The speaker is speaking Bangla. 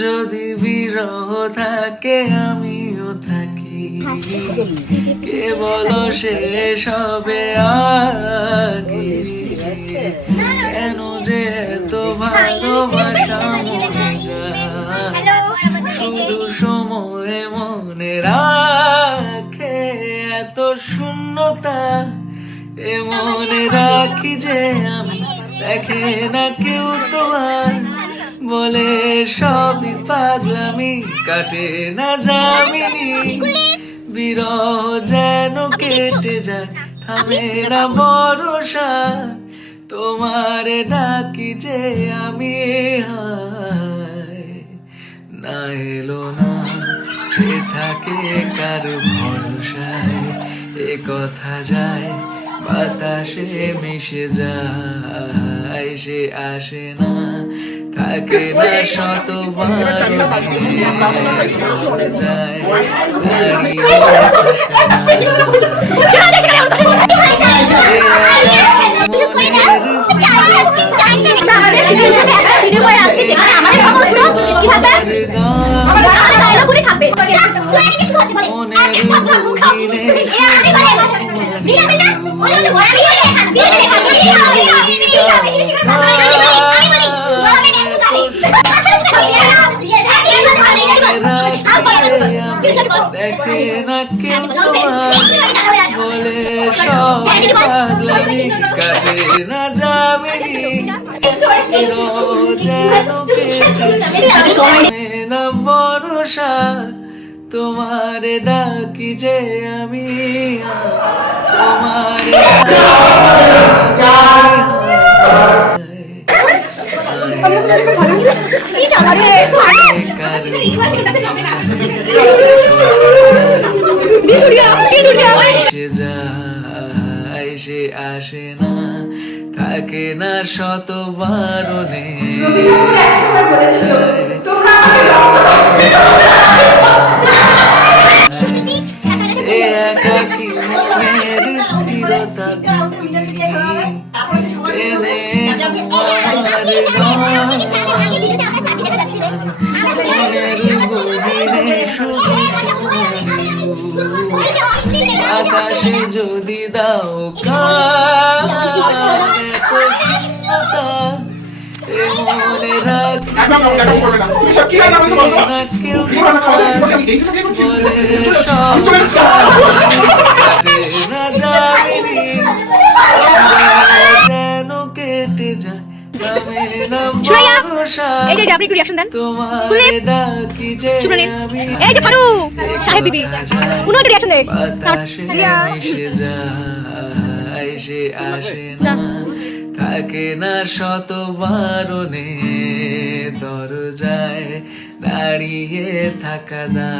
যদি বিরহ থাকে আমিও থাকি, কে বলো শেষ হবে আগে, কেন যে এত ভালোবাসা মরে যায়, শুধু সময় মনে রাখে এত শূন্যতা, এ মনে রাখি যে আমি, দেখে না কেউ তোমার, বলে সবই পাগলামি, কাটে না যামিনী, বিরহ যেন কেটে যায়, থামে না ভরসা, তোমার ডাকি যে আমি, হায় না এলো না সে থাকে কারো ভরসায়, এ কথা যায় বাতাসে মিশে যায়, সে আসে না থাকে না শতবার যায়, দেখে না কেউ তোমার, বলে সব পাগলামি, কাটে না যামিনী, যেন না ভরসা, তোমার ডাকি যে আমি, তোমার সে আসে না থাকে না শত বারণে, একাকি মনের স্থিরতা আকাশে যদি দাও মনে যেন কেটে যায়, সে আসে না থাকে না শত বারণে, দরজায় দাঁড়িয়ে থাকা দা